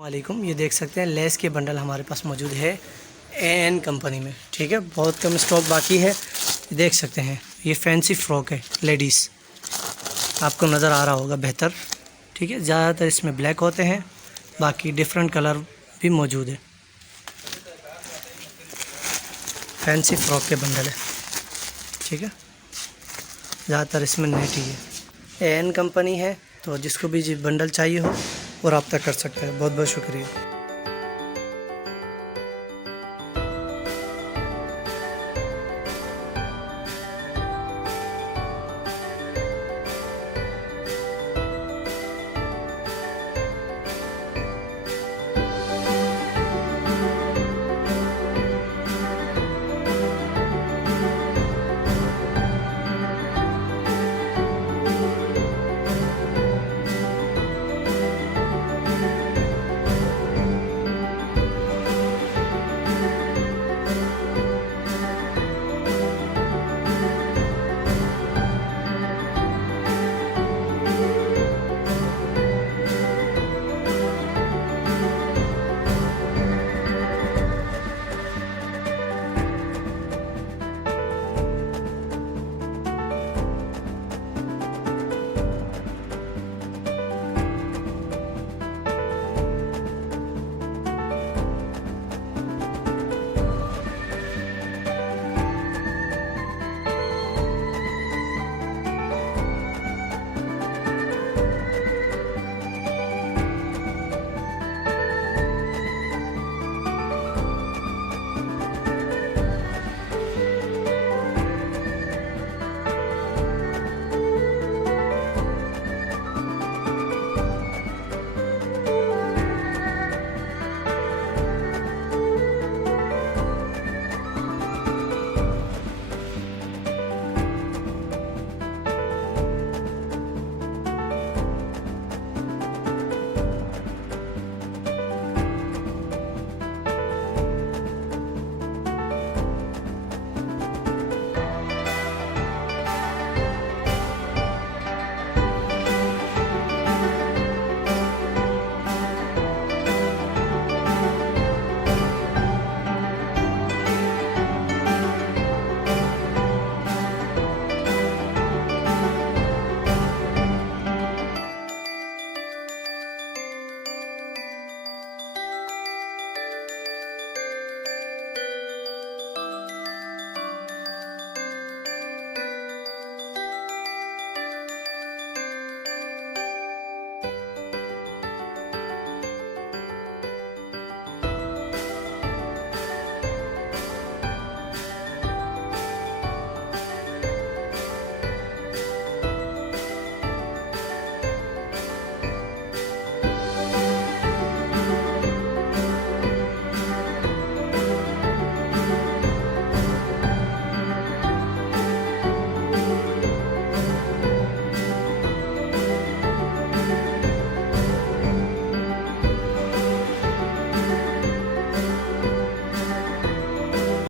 वालेकुम, ये देख सकते हैं लेस के बंडल हमारे पास मौजूद है एन कंपनी में। ठीक है, बहुत कम स्टॉक बाकी है। देख सकते हैं ये फैंसी फ्रॉक है लेडीज़, आपको नज़र आ रहा होगा बेहतर। ठीक है, ज़्यादातर इसमें ब्लैक होते हैं, बाकी डिफरेंट कलर भी मौजूद है। फैंसी फ्रॉक के बंडल है। ठीक है, ज़्यादातर इसमें नेट ही है। एन कंपनी है, तो जिसको भी बंडल चाहिए हो वो रब्ता कर सकता है। बहुत बहुत शुक्रिया।